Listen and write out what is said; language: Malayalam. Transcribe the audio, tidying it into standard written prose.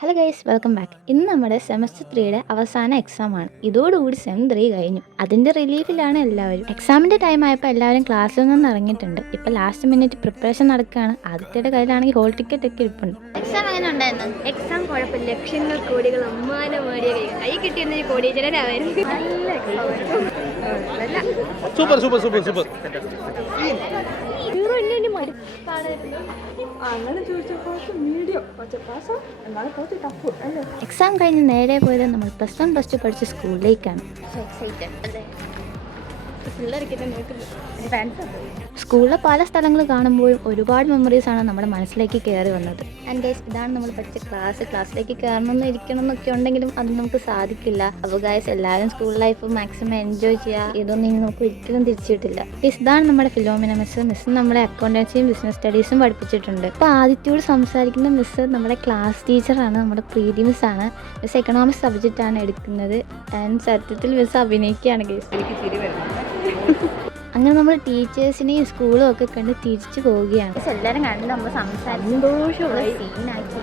Hello guys, welcome back. ഇന്ന് നമ്മുടെ സെമസ്റ്റർ 3യുടെ അവസാന എക്സാമാണ്. ഇതോടുകൂടി സെം 3 കഴിഞ്ഞു. അതിൻ്റെ റിലീഫിലാണ് എല്ലാവരും. എക്സാമിൻ്റെ ടൈം ആയപ്പോൾ എല്ലാവരും ക്ലാസ്സിൽ നിന്ന് ഇറങ്ങിയിട്ടുണ്ട്. ഇപ്പോൾ ലാസ്റ്റ് മിനിറ്റ് പ്രിപ്പറേഷൻ നടക്കുകയാണ്. ആദ്യത്തെ കയ്യിലാണെങ്കിൽ ഹോൾ ടിക്കറ്റ് ഒക്കെ ഇരിപ്പുണ്ട്. എക്സാം എങ്ങനെ ഉണ്ടായിരുന്നു? എക്സാം കുഴപ്പമില്ല. ലക്ഷങ്ങൾ കോടികൾ അമ്മാനം മേടിയ കൈ കിട്ടിയ കോടീശ്വരരായിരുന്നു. Super super super super. Exam കഴിഞ്ഞ് നേരെ പോയത് നമ്മൾ പ്ലസ് 1 പ്ലസ് 2 പഠിച്ച സ്കൂളിലേക്കാണ്. സ്കൂളിലെ പല സ്ഥലങ്ങൾ കാണുമ്പോഴും ഒരുപാട് മെമ്മറീസ് ആണ് നമ്മുടെ മനസ്സിലേക്ക് കയറി വന്നത്. ആൻഡ് ഗൈസ്, ഇതാണ് നമ്മൾ പഠിച്ച ക്ലാസ്സിലേക്ക് കയറണമെന്ന് ഇരിക്കണം എന്നൊക്കെ ഉണ്ടെങ്കിലും അത് നമുക്ക് സാധിക്കില്ല. അപ്പോൾ ഗൈസ്, എല്ലാവരും സ്കൂൾ ലൈഫ് മാക്സിമം എൻജോയ് ചെയ്യുക. ഇതൊന്നും നമുക്ക് ഒരിക്കലും തിരിച്ചിട്ടില്ല. ഇതാണ് നമ്മുടെ ഫിലോമിന മിസ് നമ്മളെ അക്കൗണ്ടൻസിയും ബിസിനസ് സ്റ്റഡീസും പഠിപ്പിച്ചിട്ടുണ്ട്. അപ്പോൾ ആദിത്യോട് സംസാരിക്കുന്ന മിസ് നമ്മുടെ ക്ലാസ് ടീച്ചറാണ്, നമ്മുടെ പ്രീതി മിസ്സാണ്. മിസ് എക്കണോമിക്സ് സബ്ജക്റ്റാണ് എടുക്കുന്നത്. ആൻഡ് സത്യത്തിൽ മിസ് അഭിനയിക്കുകയാണ് ഗൈസ്. എനിക്ക് ചിരി വരുന്നത്. അങ്ങനെ നമ്മൾ ടീച്ചേഴ്സിനെയും സ്കൂളും ഒക്കെ കണ്ട് തിരിച്ചു പോവുകയാണ്. എല്ലാവരും കണ്ട് നമ്മൾ സംസാരിച്ച് സന്തോഷമുള്ള സീനാക്കി.